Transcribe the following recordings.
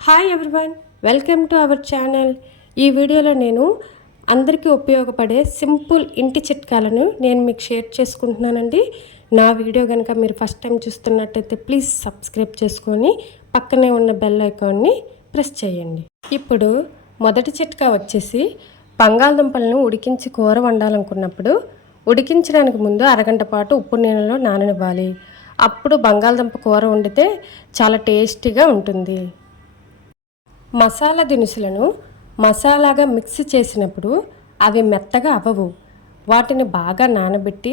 Hi everyone, welcome to our channel. ఈ వీడియోలో నేను అందరికీ ఉపయోగపడే సింపుల్ ఇంటి చిట్కాలను నేను మీకు షేర్ చేసుకుంటున్నానండి. నా వీడియో కనుక మీరు ఫస్ట్ టైం చూస్తున్నట్టయితే ప్లీజ్ సబ్స్క్రైబ్ చేసుకొని పక్కనే ఉన్న బెల్ ఐకాన్ని ప్రెస్ చేయండి. ఇప్పుడు మొదటి చిట్కా వచ్చేసి బంగాళదుంపలను ఉడికించి కూర వండాలనుకున్నప్పుడు ఉడికించడానికి ముందు అరగంట పాటు ఉప్పు నీళ్ళలో నాననివ్వాలి. అప్పుడు బంగాళదుంప కూర వండితే చాలా టేస్టీగా ఉంటుంది. మసాలా దినుసులను మసాలాగా మిక్స్ చేసినప్పుడు అవి మెత్తగా అవ్వవు. వాటిని బాగా నానబెట్టి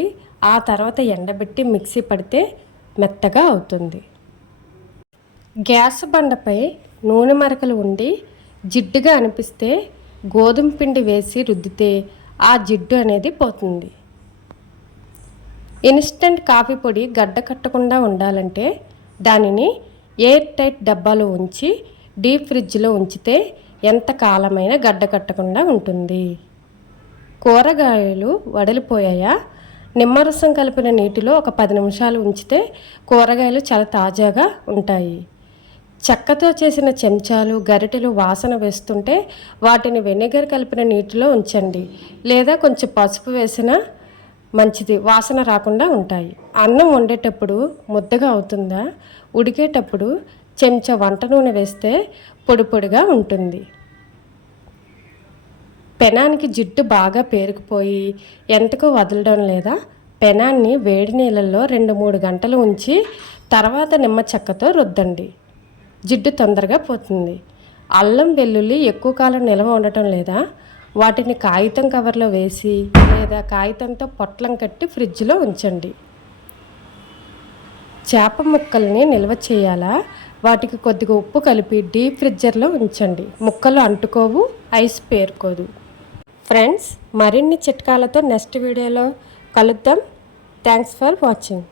ఆ తర్వాత ఎండబెట్టి మిక్సీ పడితే మెత్తగా అవుతుంది. గ్యాస్ బండపై నూనె మరకలు ఉండి జిడ్డుగా అనిపిస్తే గోధుమ పిండి వేసి రుద్దితే ఆ జిడ్డు అనేది పోతుంది. ఇన్స్టంట్ కాఫీ పొడి గడ్డ కట్టకుండా ఉండాలంటే దానిని ఎయిర్ టైట్ డబ్బాలో ఉంచి డీప్ ఫ్రిడ్జ్లో ఉంచితే ఎంత కాలమైనా గడ్డ కట్టకుండా ఉంటుంది. కూరగాయలు వడలిపోయాయా, నిమ్మరసం కలిపిన నీటిలో ఒక 10 నిమిషాలు ఉంచితే కూరగాయలు చాలా తాజాగా ఉంటాయి. చెక్కతో చేసిన చెంచాలు, గరిటెలు వాసన వేస్తుంటే వాటిని వెనిగర్ కలిపిన నీటిలో ఉంచండి, లేదా కొంచెం పసుపు వేసినా మంచిది, వాసన రాకుండా ఉంటాయి. అన్నం వండేటప్పుడు ముద్దగా అవుతుందా, ఉడికేటప్పుడు చెంచా వంట నూనె వేస్తే పొడి పొడిగా ఉంటుంది. పెనానికి జిడ్డు బాగా పేరుకుపోయి ఎంతకు వదలడం లేదా, పెనాన్ని వేడి నీళ్ళల్లో 2-3 గంటలు ఉంచి తర్వాత నిమ్మ చెక్కతో రుద్దండి, జిడ్డు తొందరగా పోతుంది. అల్లం వెల్లుల్లి ఎక్కువ కాలం నిల్వ ఉండటం లేదా, వాటిని కాగితం కవర్లో వేసి లేదా కాగితంతో పొట్లం కట్టి ఫ్రిడ్జ్లో ఉంచండి. చేప ముక్కల్ని నిల్వ చేయాలా, వాటికి కొద్దిగా ఉప్పు కలిపి డీప్ ఫ్రిడ్జర్లో ఉంచండి. ముక్కలు అంటుకోవు, ఐస్ పేరుకోదు. ఫ్రెండ్స్, మరిన్ని చిట్కాలతో నెక్స్ట్ వీడియోలో కలుద్దాం. Thanks for watching.